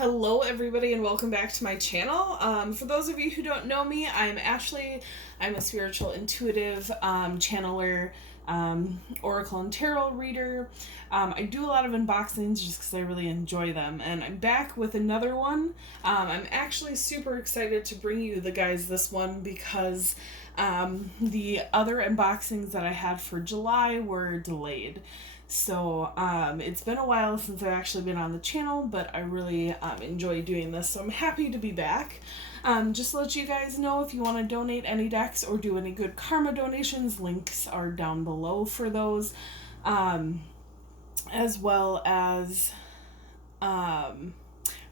Hello, everybody, and welcome back to my channel. For those of you who don't know me, I'm Ashley. I'm a spiritual intuitive channeler, oracle and tarot reader. I do a lot of unboxings just because I really enjoy them, and I'm back with another one. I'm actually super excited to bring you the guys this one because the other unboxings that I had for July were delayed. So it's been a while since I've actually been on the channel, but I really enjoy doing this, so I'm happy to be back. Just to let you guys know, if you want to donate any decks or do any good karma donations, links are down below for those, as well as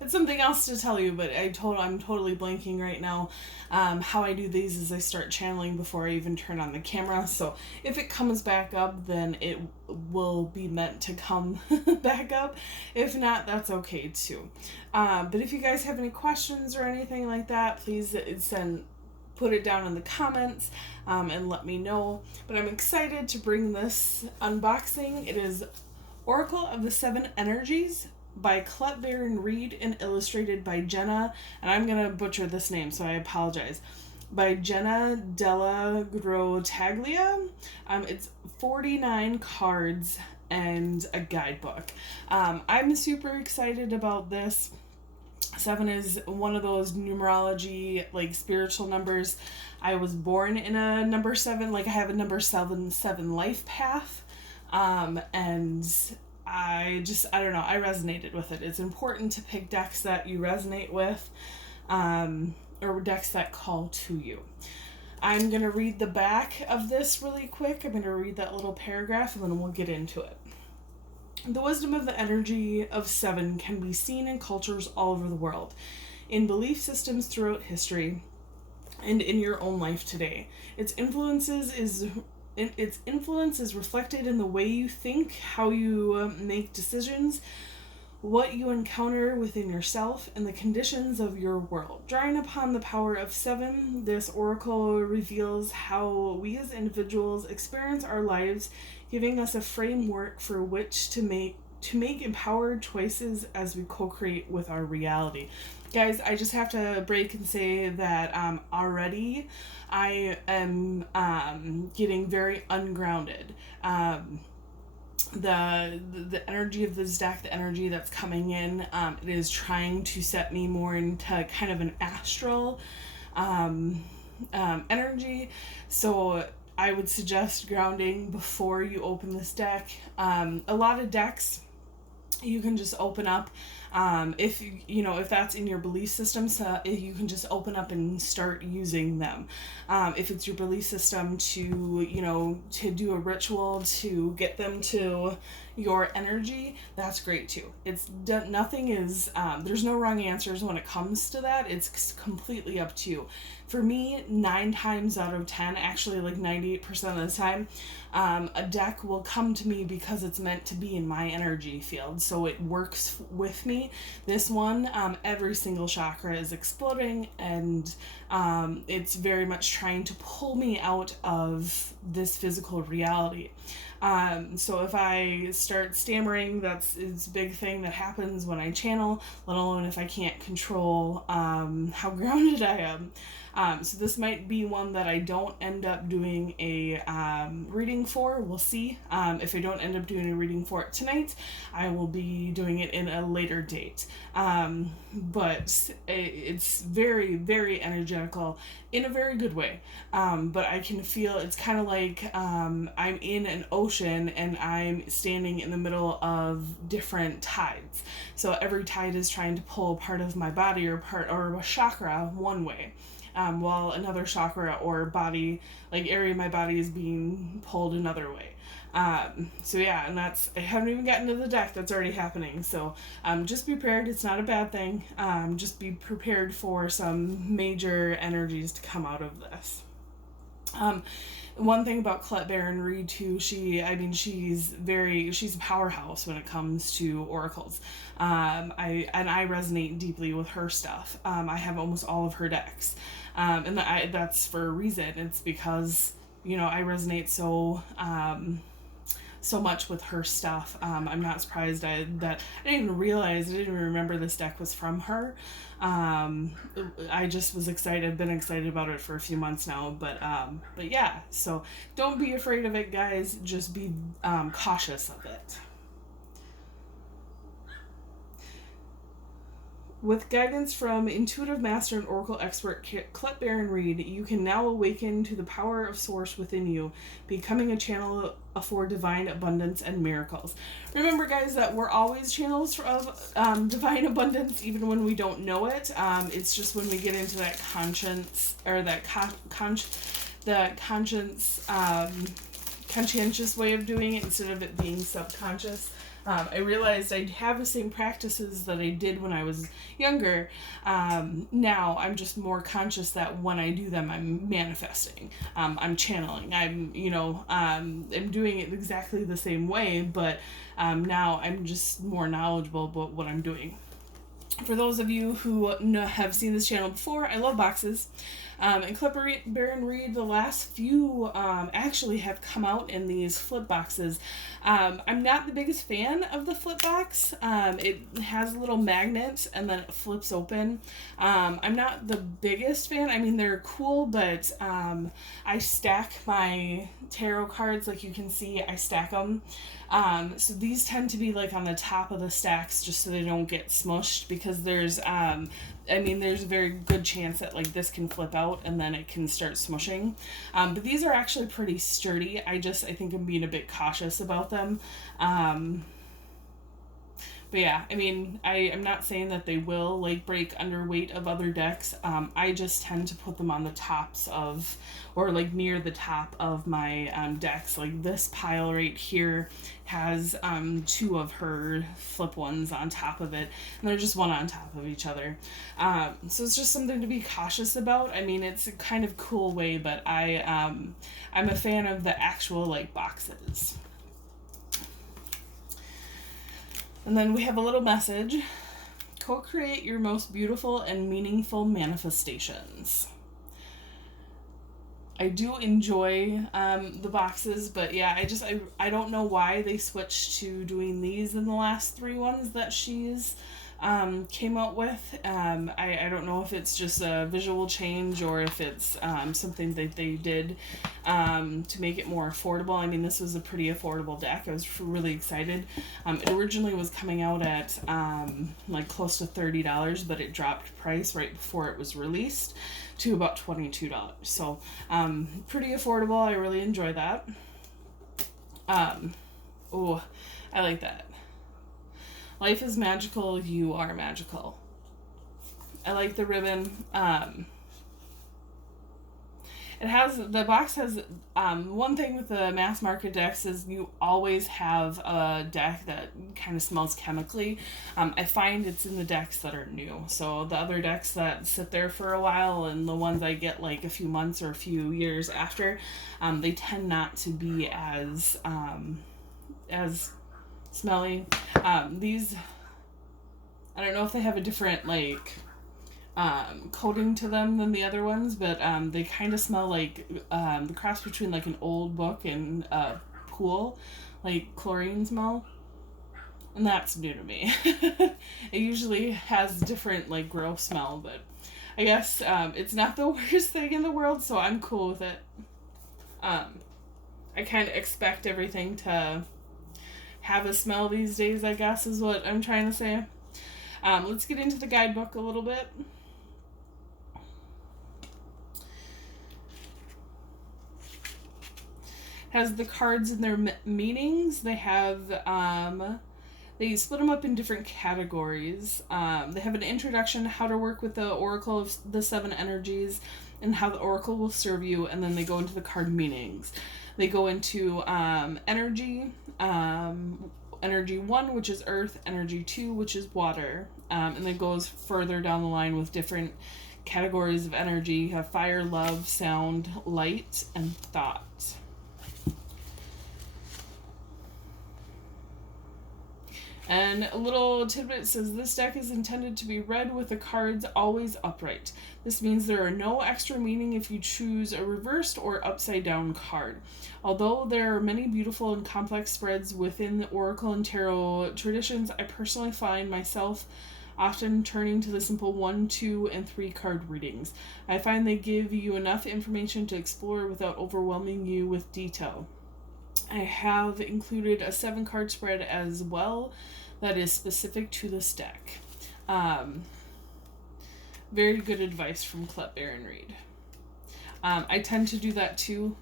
it's something else to tell you, but I'm totally blanking right now. How I do these is I start channeling before I even turn on the camera, so if it comes back up, then it will be meant to come back up. If not, that's okay too. But if you guys have any questions or anything like that, please put it down in the comments and let me know. But I'm excited to bring this unboxing. It is Oracle of the Seven Energies by Clet Baron Reid and illustrated by Jenna, and I'm gonna butcher this name, so I apologize, by Jenna Della Grottaglia. It's 49 cards and a guidebook. I'm super excited about this. 7 is one of those numerology, like, spiritual numbers. I was born in a number 7, like I have a number 7 life path, and I don't know, I resonated with it. It's important to pick decks that you resonate with, or decks that call to you. I'm going to read the back of this really quick. I'm going to read that little paragraph and then we'll get into it. The wisdom of the energy of 7 can be seen in cultures all over the world, in belief systems throughout history, and in your own life today. Its influence is reflected in the way you think, how you make decisions, what you encounter within yourself, and the conditions of your world. Drawing upon the power of 7, this oracle reveals how we as individuals experience our lives, giving us a framework for which to make empowered choices as we co-create with our reality. Guys, I just have to break and say that already I am getting very ungrounded. The energy of this deck, the energy that's coming in, it is trying to set me more into kind of an astral energy. So I would suggest grounding before you open this deck. A lot of decks you can just open up, if that's in your belief system, so you can just open up and start using them. If it's your belief system to do a ritual to get them to your energy, that's great too. Nothing is, there's no wrong answers when it comes to that. It's completely up to you. For me, 9 times out of 10, actually like 98% of the time, a deck will come to me because it's meant to be in my energy field, so it works with me. This one, every single chakra is exploding, and it's very much trying to pull me out of this physical reality. So if I start stammering, it's a big thing that happens when I channel, let alone if I can't control how grounded I am. So this might be one that I don't end up doing a reading for. We'll see. If I don't end up doing a reading for it tonight, I will be doing it in a later date. But it's very, very energetical in a very good way. But I can feel it's kind of like I'm in an ocean and I'm standing in the middle of different tides. So every tide is trying to pull a part of my body or a chakra one way. While another chakra or body, like area of my body, is being pulled another way. So yeah, and I haven't even gotten to the deck that's already happening. So just be prepared. It's not a bad thing. Just be prepared for some major energies to come out of this. One thing about Clet Baron Reid too, she's a powerhouse when it comes to oracles. I resonate deeply with her stuff. I have almost all of her decks, and that's for a reason. It's because I resonate so so much with her stuff. I'm not surprised that I didn't even realize, I didn't even remember this deck was from her. I just was excited. I've been excited about it for a few months now, but yeah. So don't be afraid of it, guys. Just be cautious of it. With guidance from intuitive master and oracle expert Clett Baron Reed, you can now awaken to the power of source within you, becoming a channel for divine abundance and miracles. Remember, guys, that we're always channels of divine abundance, even when we don't know it. It's just when we get into that conscience, or that conscientious way of doing it instead of it being subconscious. I realized I have the same practices that I did when I was younger. Now I'm just more conscious that when I do them, I'm manifesting. I'm channeling. I'm doing it exactly the same way, but now I'm just more knowledgeable about what I'm doing. For those of you who have seen this channel before, I love boxes. And Clett Baron Reed, the last few actually have come out in these flip boxes. I'm not the biggest fan of the flip box. It has a little magnet and then it flips open. I'm not the biggest fan. I mean, they're cool, but I stack my tarot cards. Like you can see, I stack them. So these tend to be like on the top of the stacks just so they don't get smushed, because there's there's a very good chance that like this can flip out and then it can start smushing. But these are actually pretty sturdy. I think I'm being a bit cautious about them. But yeah, I mean, I'm not saying that they will like break under weight of other decks. I just tend to put them on the tops of, or like near the top of my decks. Like this pile right here has 2 of her flip ones on top of it, and they're just one on top of each other. So it's just something to be cautious about. I mean, it's a kind of cool way, but I'm a fan of the actual like boxes. And then we have a little message. Co-create your most beautiful and meaningful manifestations. I do enjoy the boxes, but yeah, I don't know why they switched to doing these in the last 3 ones that she's came out with. I don't know if it's just a visual change or if it's something that they did to make it more affordable. I mean, this was a pretty affordable deck. I was really excited. It originally was coming out at like close to $30, but it dropped price right before it was released to about $22. So pretty affordable. I really enjoy that. Oh, I like that. Life is magical, you are magical. I like the ribbon. The box has, one thing with the mass market decks is you always have a deck that kind of smells chemically. I find it's in the decks that are new. So the other decks that sit there for a while and the ones I get like a few months or a few years after, they tend not to be as smelly. These, I don't know if they have a different like coating to them than the other ones, but they kind of smell like the cross between like an old book and a pool, like chlorine smell, and that's new to me. It usually has different like gross smell, but I guess it's not the worst thing in the world, so I'm cool with it. I kind of expect everything to have a smell these days, I guess, is what I'm trying to say. Let's get into the guidebook a little bit. Has the cards and their meanings. They have, they split them up in different categories. They have an introduction, how to work with the Oracle of the 7 energies, and how the Oracle will serve you, and then they go into the card meanings. They go into energy, energy 1, which is earth, energy 2, which is water, and then goes further down the line with different categories of energy. You have fire, love, sound, light, and thought. And a little tidbit says this deck is intended to be read with the cards always upright. This means there are no extra meaning if you choose a reversed or upside down card. Although there are many beautiful and complex spreads within the Oracle and Tarot traditions, I personally find myself often turning to the simple 1, 2, and 3 card readings. I find they give you enough information to explore without overwhelming you with detail. I have included a 7 card spread as well that is specific to this deck. Very good advice from Klep Baron Reed. I tend to do that too.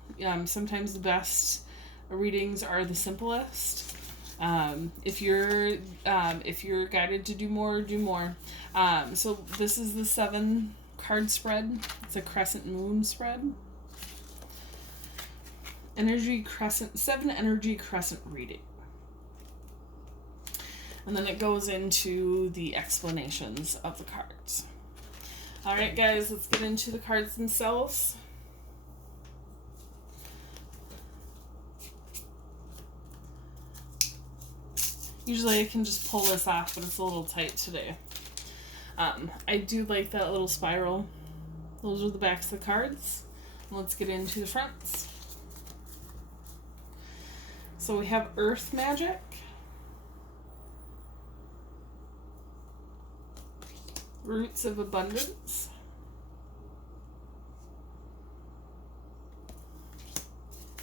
Sometimes the best readings are the simplest. If you're guided to do more, do more. So this is the 7 card spread. It's a crescent moon spread. 7 energy crescent reading. And then it goes into the explanations of the cards. Alright guys, let's get into the cards themselves. Usually I can just pull this off, but it's a little tight today. I do like that little spiral. Those are the backs of the cards. Let's get into the fronts. So we have Earth Magic, Roots of Abundance,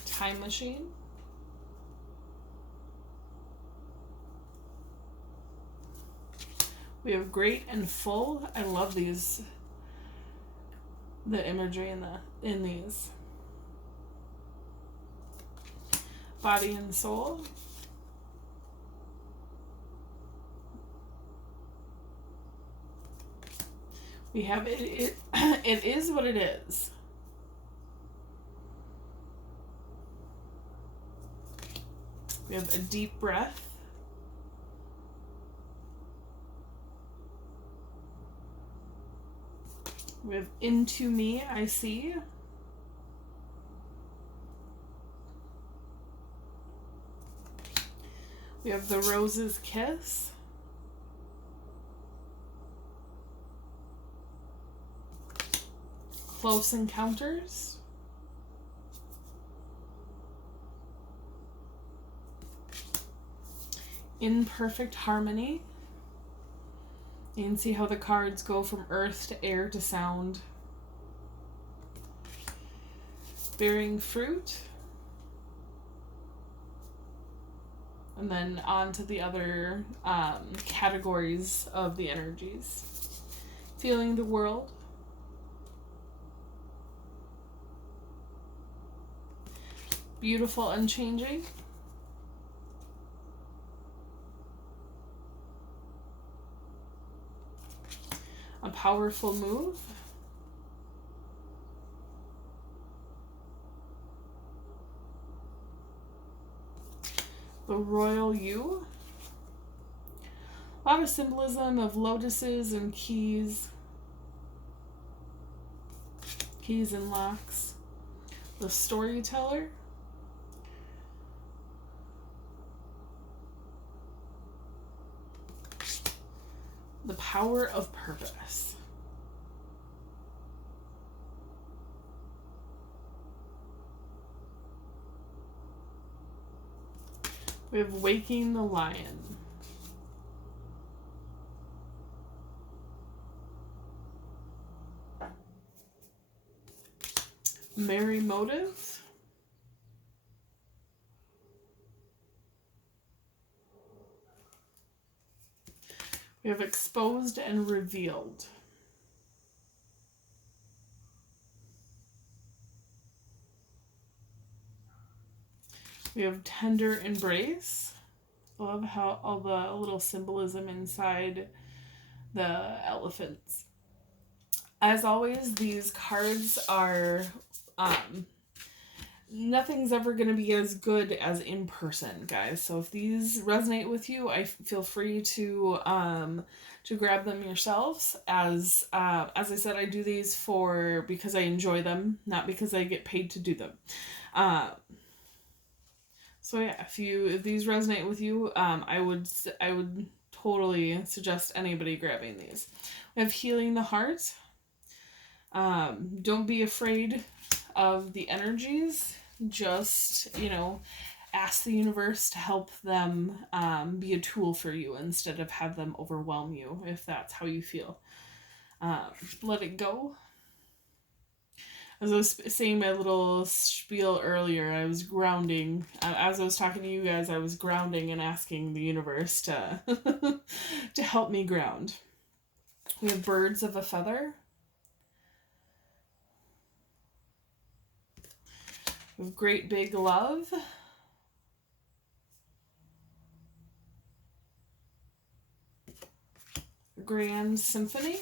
Time Machine, we have Great and Full. I love these, the imagery in these. Body and Soul, we have it is what it is. We have A Deep Breath, we have Into Me I See, we have The Rose's Kiss, Close Encounters, In Perfect Harmony. You can see how the cards go from earth to air to sound. Bearing Fruit. And then on to the other categories of the energies. Feeling the World. Beautiful Unchanging. A Powerful Move. The Royal You. A lot of symbolism of lotuses and keys. Keys and locks. The Storyteller. The Power of Purpose. We have Waking the Lion. Merry Motive. We have Exposed and Revealed. We have Tender Embrace. I love how all the little symbolism inside the elephants. As always, these cards are nothing's ever going to be as good as in person, guys. So if these resonate with you, I feel free to grab them yourselves. As I said, I do these because I enjoy them, not because I get paid to do them. So yeah, if these resonate with you, I would totally suggest anybody grabbing these. We have Healing the Heart. Don't be afraid of the energies. Just, ask the universe to help them be a tool for you instead of have them overwhelm you, if that's how you feel. Let it go. As I was saying my little spiel earlier, I was grounding. As I was talking to you guys, I was grounding and asking the universe to to help me ground. We have Birds of a Feather. We have Great Big Love. Grand Symphony.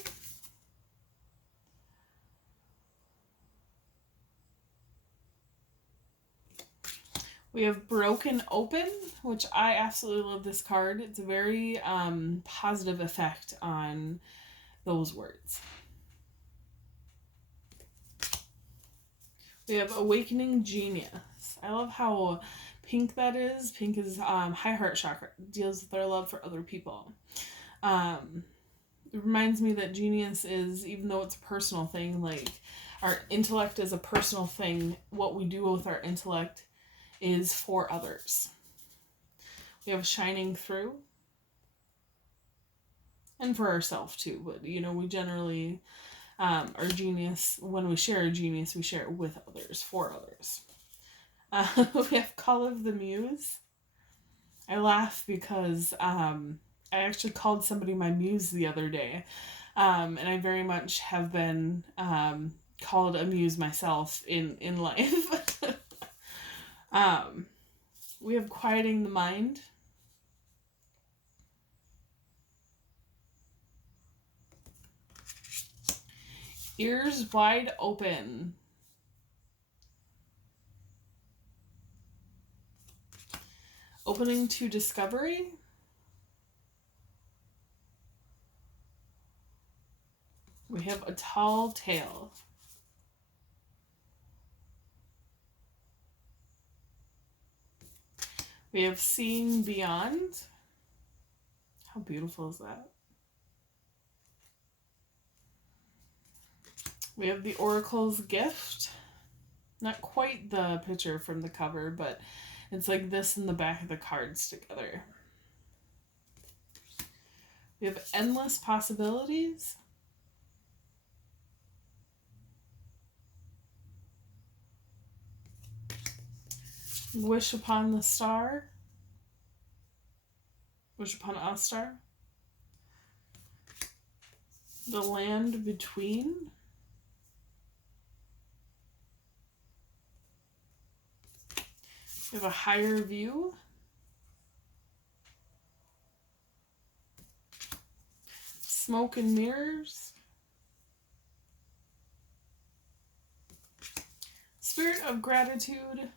We have Broken Open, which I absolutely love this card. It's a very positive effect on those words. We have Awakening Genius. I love how pink that is. Pink is high heart chakra. It deals with our love for other people. It reminds me that genius is, even though it's a personal thing, like our intellect is a personal thing, what we do with our intellect is for others. We have Shining Through. And for ourselves too, but we generally, our genius, when we share our genius, we share it with others, for others. We have Call of the Muse. I laugh because I actually called somebody my muse the other day, and I very much have been called a muse myself in life. We have Quieting the Mind. Ears Wide Open. Opening to Discovery. We have A Tall Tale. We have Seeing Beyond. How beautiful is that? We have The Oracle's Gift. Not quite the picture from the cover, but it's like this in the back of the cards together. We have Endless Possibilities. Wish Upon the Star. Wish Upon a Star. The Land Between. We have A Higher View. Smoke and Mirrors. Spirit of Gratitude.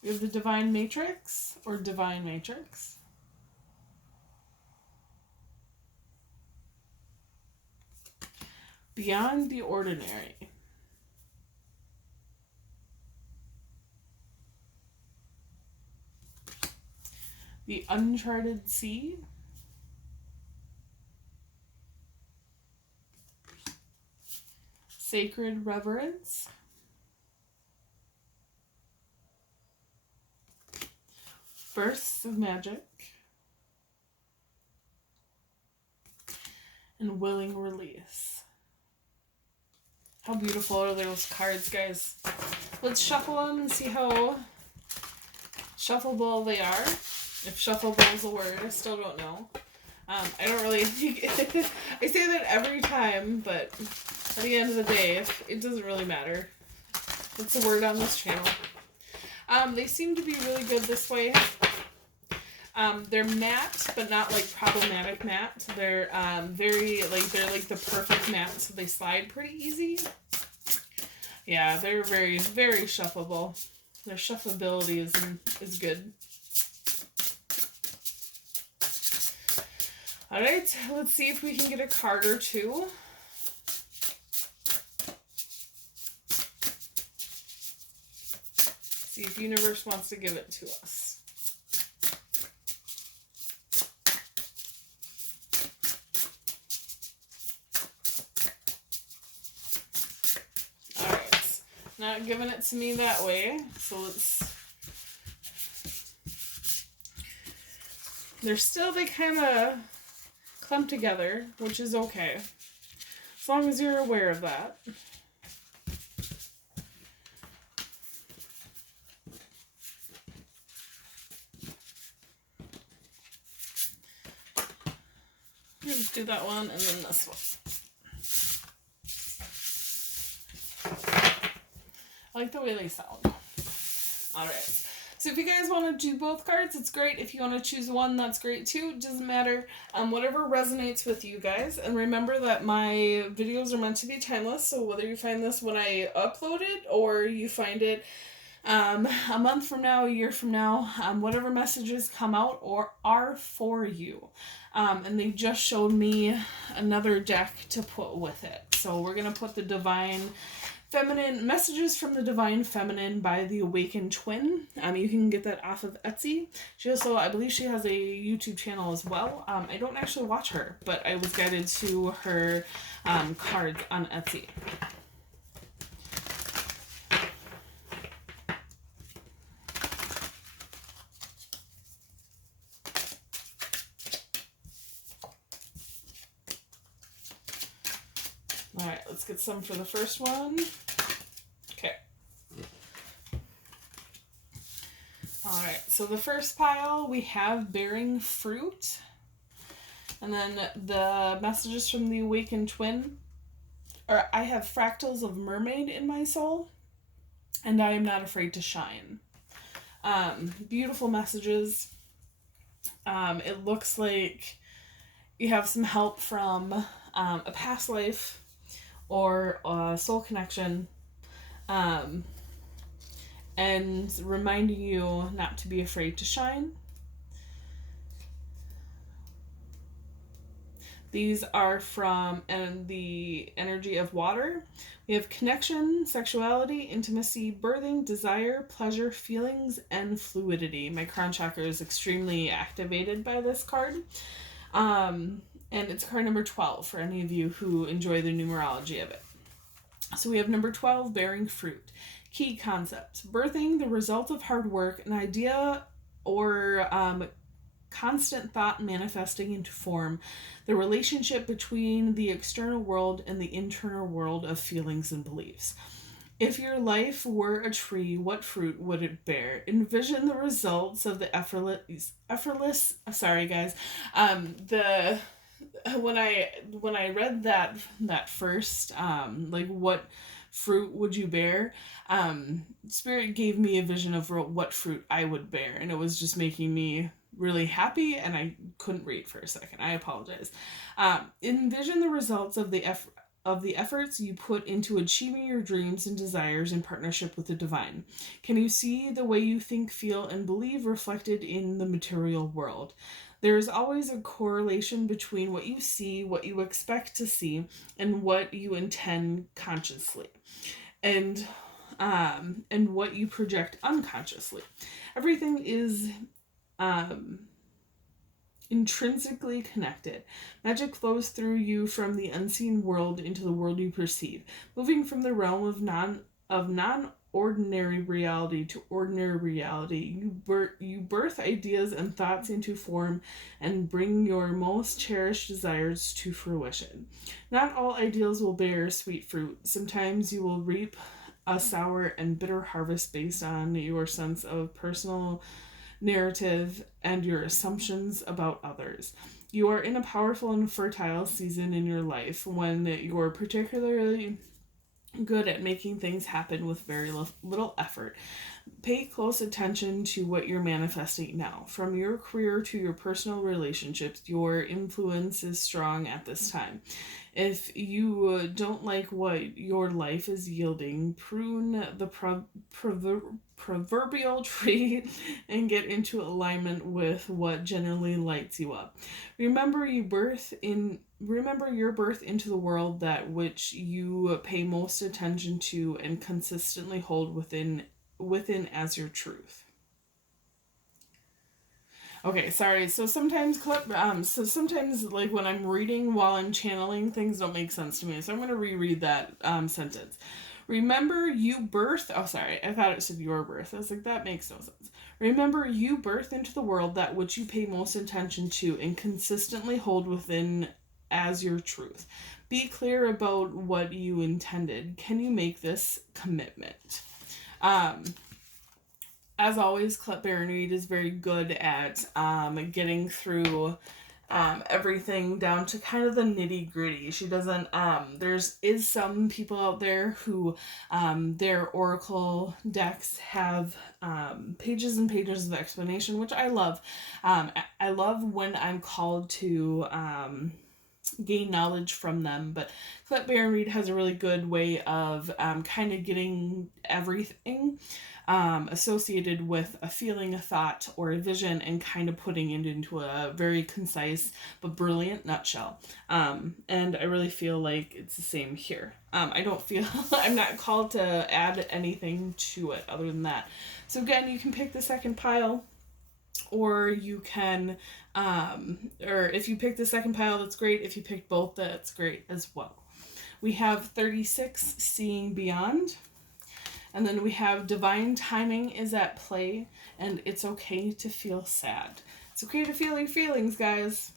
We have the Divine Matrix, or Divine Matrix. Beyond the Ordinary. The Uncharted Sea. Sacred Reverence. Bursts of Magic. And Willing Release. How beautiful are those cards, guys? Let's shuffle them and see how shuffleable they are. If shuffleable is a word, I still don't know. I don't really think I say that every time, but at the end of the day, it doesn't really matter. What's the word on this channel? They seem to be really good this way. They're matte, but not like problematic matte. They're they're like the perfect matte, so they slide pretty easy. Yeah, they're very, very shuffleable. Their shuffleability is good. Alright, let's see if we can get a card or two. See if universe wants to give it to us. Alright. Not giving it to me that way. So they kind of clump together, which is okay. As long as you're aware of that. Just do that one and then this one. I like the way they sound. Alright. So if you guys want to do both cards, it's great. If you want to choose one, that's great too. It doesn't matter. Whatever resonates with you guys. And remember that my videos are meant to be timeless. So whether you find this when I upload it or you find it a month from now, a year from now, whatever messages come out or are for you. And they just showed me another deck to put with it. So we're going to put the Divine Feminine, Messages from the Divine Feminine by the Awakened Twin. You can get that off of Etsy. She also, I believe she has a YouTube channel as well. I don't actually watch her, but I was guided to her cards on Etsy. Alright, let's get some for the first one. Okay. Alright, so the first pile we have Bearing Fruit. And then the Messages from the Awakened Twin. Or I have Fractals of Mermaid in my soul. And I am not afraid to shine. Beautiful messages. It looks like you have some help from a past life or a soul connection, and reminding you not to be afraid to shine. These are from the energy of water. We have connection, sexuality, intimacy, birthing, desire, pleasure, feelings, and fluidity. My crown chakra is extremely activated by this card. And it's card number 12 for any of you who enjoy the numerology of it. So we have number 12, Bearing Fruit. Key concepts. Birthing, the result of hard work, an idea or constant thought manifesting into form, the relationship between the external world and the internal world of feelings and beliefs. If your life were a tree, what fruit would it bear? Envision the results of the effortless, sorry guys, when I read that first, like what fruit would you bear, Spirit gave me a vision of what fruit I would bear, and it was just making me really happy, and I couldn't read for a second. I apologize. Envision the results of the efforts you put into achieving your dreams and desires in partnership with the divine. Can you see the way you think, feel, and believe reflected in the material world? There is always a correlation between what you see, what you expect to see, and what you intend consciously, and what you project unconsciously. Everything is intrinsically connected. Magic flows through you from the unseen world into the world you perceive, moving from the realm of non-ordinary reality to ordinary reality. You birth ideas and thoughts into form and bring your most cherished desires to fruition. Not all ideals will bear sweet fruit. Sometimes you will reap a sour and bitter harvest based on your sense of personal narrative and your assumptions about others. You are in a powerful and fertile season in your life when you're particularly good at making things happen with very little effort. Pay close attention to what you're manifesting now. From your career to your personal relationships, your influence is strong at this time. If you don't like what your life is yielding, prune the proverbial tree and get into alignment with what generally lights you up. Remember your birth into the world, that which you pay most attention to and consistently hold within as your truth. Okay, sorry. So sometimes like when I'm reading while I'm channeling, things don't make sense to me. So I'm going to reread that sentence. Remember you birth. Oh, sorry. I thought it said your birth. I was like, that makes no sense. Remember you birth into the world that which you pay most attention to and consistently hold within as your truth. Be clear about what you intended. Can you make this commitment? As always, Colette Baron-Reid is very good at getting through everything down to kind of the nitty gritty. She doesn't, is some people out there who their oracle decks have pages and pages of explanation, which I love. I love when I'm called to gain knowledge from them, but Colette Baron-Reid has a really good way of kind of getting everything associated with a feeling, a thought, or a vision, and kind of putting it into a very concise but brilliant nutshell. And I really feel like it's the same here. I don't feel I'm not called to add anything to it other than that. So again, you can pick the second pile, or you can or if you pick the second pile, that's great. If you pick both, that's great as well. We have 36, Seeing Beyond. And then we have Divine Timing is at Play, and it's okay to feel sad. It's okay to feel your feelings, guys.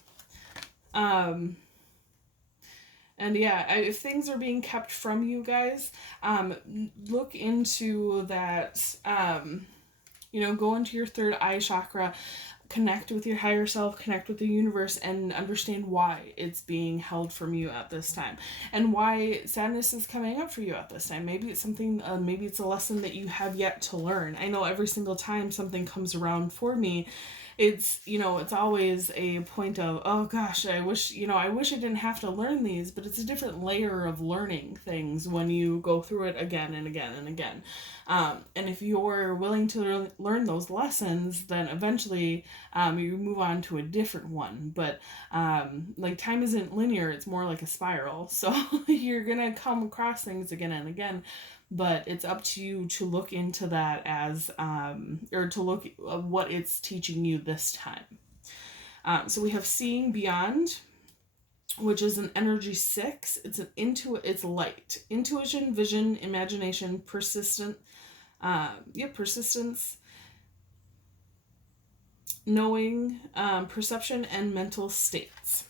And yeah, if things are being kept from you guys, look into that, go into your third eye chakra, connect with your higher self, connect with the universe, and understand why it's being held from you at this time and why sadness is coming up for you at this time. Maybe it's something, maybe it's a lesson that you have yet to learn. I know every single time something comes around for me, it's always a point of, oh gosh, I wish I didn't have to learn these, but it's a different layer of learning things when you go through it again and again and again. And if you're willing to learn those lessons, then eventually you move on to a different one. But like time isn't linear, it's more like a spiral. So you're going to come across things again and again. But it's up to you to look into that as, or to look at what it's teaching you this time. So we have Seeing Beyond, which is an energy 6. It's light. Intuition, vision, imagination, persistence, knowing, perception, and mental states.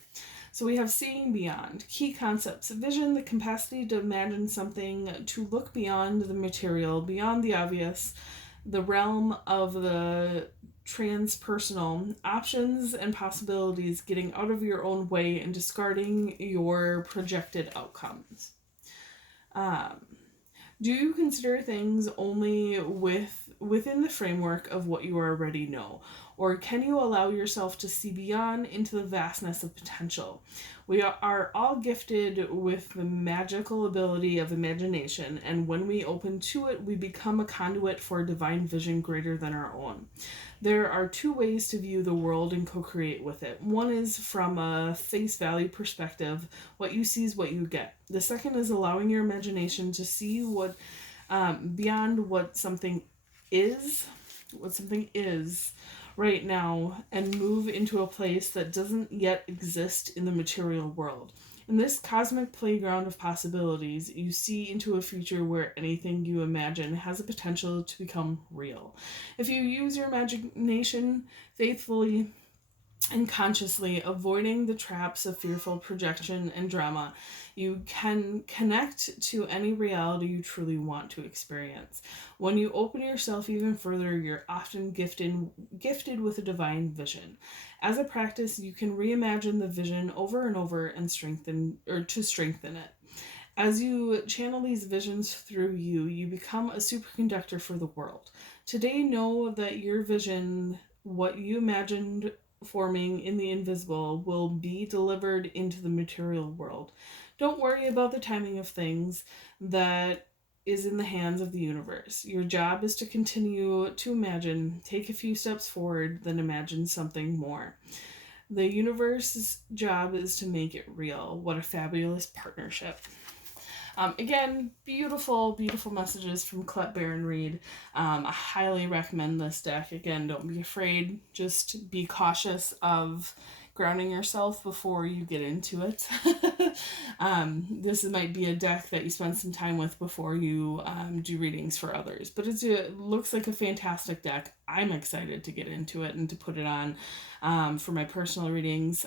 So we have Seeing Beyond. Key concepts: vision, the capacity to imagine something, to look beyond the material, beyond the obvious, the realm of the transpersonal, options and possibilities, getting out of your own way and discarding your projected outcomes. Do you consider things only within the framework of what you already know? Or can you allow yourself to see beyond into the vastness of potential? We are all gifted with the magical ability of imagination, and when we open to it, we become a conduit for a divine vision greater than our own. There are two ways to view the world and co-create with it. One is from a face value perspective. What you see is what you get. The second is allowing your imagination to see what beyond what something is right now, and move into a place that doesn't yet exist in the material world. In this cosmic playground of possibilities, you see into a future where anything you imagine has a potential to become real. If you use your imagination faithfully and consciously, avoiding the traps of fearful projection and drama, you can connect to any reality you truly want to experience. When you open yourself even further, you're often gifted with a divine vision. As a practice, you can reimagine the vision over and over and strengthen it. As you channel these visions through you, you become a superconductor for the world. Today, know that your vision, what you imagined forming in the invisible, will be delivered into the material world. Don't worry about the timing of things. That is in the hands of the universe. Your job is to continue to imagine, take a few steps forward, then imagine something more. The universe's job is to make it real. What a fabulous partnership. Again, beautiful, beautiful messages from Clet Baron Reed. I highly recommend this deck. Again, don't be afraid. Just be cautious of grounding yourself before you get into it. This might be a deck that you spend some time with before you do readings for others. But it looks like a fantastic deck. I'm excited to get into it and to put it on for my personal readings,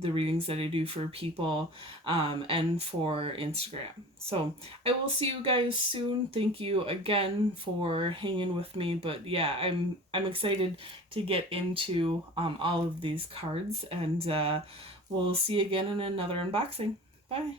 the readings that I do for people, and for Instagram. So I will see you guys soon. Thank you again for hanging with me. But yeah, I'm excited to get into all of these cards, and we'll see you again in another unboxing. Bye.